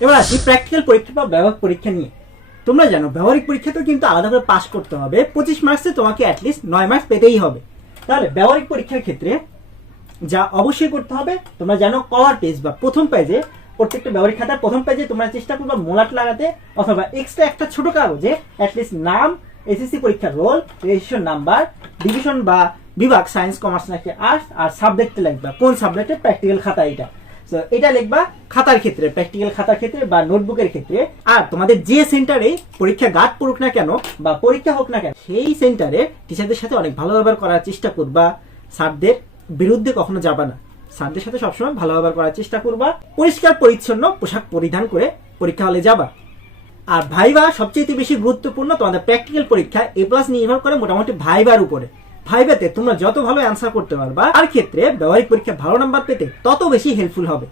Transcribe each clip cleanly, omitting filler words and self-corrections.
এবার আসি প্র্যাকটিক্যাল পরীক্ষা বা ব্যবহারিক পরীক্ষা নিয়ে। তোমরা জানো ব্যবহারিক পরীক্ষাতেও কিন্তু আলাদা করে পাস করতে হবে। 25 মার্কসে তোমাকে অ্যাটলিস্ট 9 মার্কস পেতেই হবে। তাহলে ব্যবহারিক পরীক্ষার ক্ষেত্রে যা অবশ্যই করতে হবে, তোমরা জানো কভার পেজ বা প্রথম পেজে, প্রত্যেকটা ব্যবহারিক খাতার প্রথম পেজে তোমরা চেষ্টা করবে মোলাট লাগাতে, অথবা এক্সট্রা একটা ছোট কাগজে অ্যাটলিস্ট নাম, এসএসসি পরীক্ষার রোল, রেজিস্ট্রেশন নাম্বার, ডিভিশন বা বিভাগ, সায়েন্স, কমার্স নাকি আর্টস, আর সাবজেক্টে লিখবা কোন সাবজেক্টে প্র্যাকটিক্যাল খাতা এটা। তো এটা লিখবা খাতার ক্ষেত্রে, প্র্যাকটিক্যাল খাতার ক্ষেত্রে বা নোটবুকের ক্ষেত্রে। আর তোমাদের যে সেন্টারে পরীক্ষা গার্ড পড়ুক না কেন বা পরীক্ষা হোক না কেন, সেই সেন্টারে টিচারদের সাথে অনেক ভালো ব্যবহার করার চেষ্টা করবা। স্যারদের বিরুদ্ধে কখনো যাবা না, স্যারদের সাথে সবসময় ভালো ব্যবহার করার চেষ্টা করবা। পরিষ্কার পরিচ্ছন্ন পোশাক পরিধান করে পরীক্ষা হলে যাবা। আর ভাইবা সবচেয়ে বেশি গুরুত্বপূর্ণ। তোমাদের প্র্যাকটিক্যাল পরীক্ষা A+ নির্ভর করে মোটামুটি ভাইবার উপরে। ভাইবাতে তোমরা যত ভালো অ্যান্সার করতে পারবা, আর ক্ষেত্রে ব্যবহারিক পরীক্ষা ভালো নাম্বার পেতে তত বেশি হেল্পফুল হবে।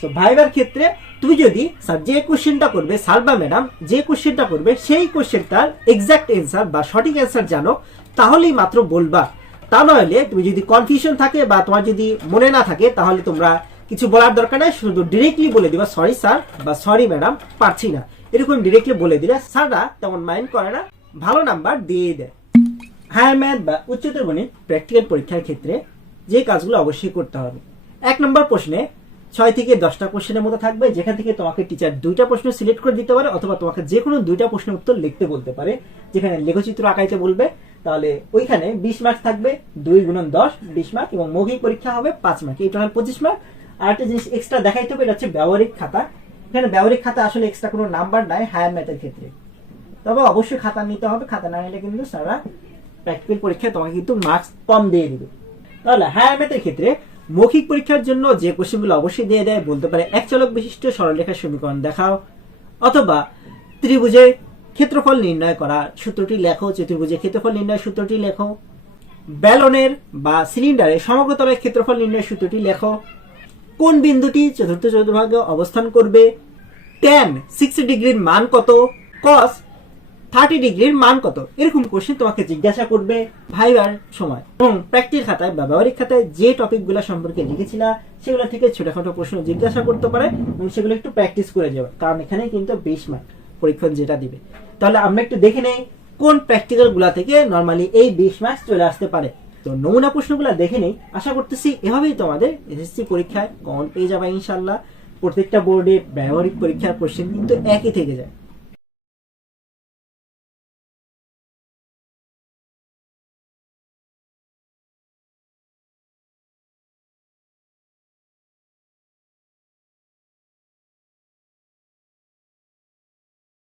সো ভাইবার ক্ষেত্রে তুমি যদি স্যার যে কোশ্চেনটা করবে, স্যার বা ম্যাডাম যে কোশ্চেনটা করবে সেই কোশ্চেনটার এক্সাক্ট অ্যান্সার বা সঠিক অ্যান্সার জানো, তাহলেই মাত্র বলবা। তা নইলে তুমি যদি কনফিউশন থাকে বা তোমার যদি মনে না থাকে, তাহলে তোমরা কিছু বলার দরকার নেই, শুধু ডিরেক্টলি বলে দিবা সরি স্যার বা সরি ম্যাডাম, পারছি না। এরকম ডিরেক্টলি বলে দিলে স্যাররা তেমন মাইন্ড করে না, ভালো নাম্বার দিয়ে দেয়। হায়ার ম্যাথ বা উচ্চতর গণিত প্র্যাকটিক্যাল পরীক্ষার ক্ষেত্রে যে কাজগুলো অবশ্যই করতে হবে। 1 নম্বর প্রশ্নে 6 থেকে 10টা কোশ্চেনের মতো থাকবে, যেখান থেকে তোমাকে টিচার 2টা প্রশ্ন সিলেক্ট করে দিতে পারে, অথবা তোমাকে যে কোনো 2টা প্রশ্নের উত্তর লিখতে বলতে পারে। যেখানে লেখচিত্র আঁকাইতে বলবে, তাহলে ওইখানে 20 মার্ক থাকবে, 2 × 10 20 মার্ক, এবং মৌখিক পরীক্ষা হবে 5 মার্ক, এই টোটাল 25 মার্ক। আর একটা জিনিস এক্সট্রা দেখাইতে হবে, এটা হচ্ছে ব্যবহারিক খাতা। এখানে ব্যবহারিক খাতা আসলে এক্সট্রা কোনো নাম্বার নাই হায়ার ম্যাথের ক্ষেত্রে, তবে অবশ্যই খাতা নিতে হবে। খাতা না নিলে কিন্তু সারা প্র্যাকটিক্যাল পরীক্ষায় তোমাকে কিন্তু মার্কস কম দিয়ে দিবে। তাহলে হায়ার ম্যাথের ক্ষেত্রে মৌখিক পরীক্ষার জন্য যে কোশ্চেনগুলো অবশ্যই দিয়ে দেয়, বলতে পারে এক চলক বিশিষ্ট সরলরেখার সমীকরণ দেখাও, অথবা ত্রিভুজের ক্ষেত্রফল নির্ণয় করা সূত্রটি লেখো, চতুর্ভুজের ক্ষেত্রফল নির্ণয় সূত্রটি লেখো, ব্যালনের বা সিলিন্ডারের সমগ্রতলের ক্ষেত্রফল নির্ণয় সূত্রটি লেখো, কোন বিন্দুটি চতুর্থ চতুর্ভাগে অবস্থান করবে, tan 60 ডিগ্রির মান কত, cos 30 ডিগ্রির মান কত। এরকম কোশ্চেন তোমাকে জিজ্ঞাসা করবে ভাইবার সময়। এবং প্র্যাকটিক্যাল খাতায় বা ব্যবহারিক খাতায় যে টপিকগুলো সম্পর্কে লিখেছিলা সেগুলো থেকে ছোটখাটো প্রশ্ন জিজ্ঞাসা করতে পারে, এবং সেগুলো একটু প্র্যাকটিস করে যাবে, কারণ এখানে কিন্তু 20 মার্ক পরীক্ষণ যেটা দিবে। তাহলে আমরা একটু দেখে নেই কোন প্র্যাকটিক্যাল গুলা থেকে নর্মালি এই 20 মার্কস চলে আসতে পারে। তো নমুনা প্রশ্নগুলো দেখে নেই। আশা করতেছি এভাবেই তোমাদের এসএসসি পরীক্ষায় কমন পেয়ে যাবে ইনশাল্লাহ। প্রত্যেকটা বোর্ডে ব্যবহারিক পরীক্ষার কোশ্চেন কিন্তু একই থেকে যায়।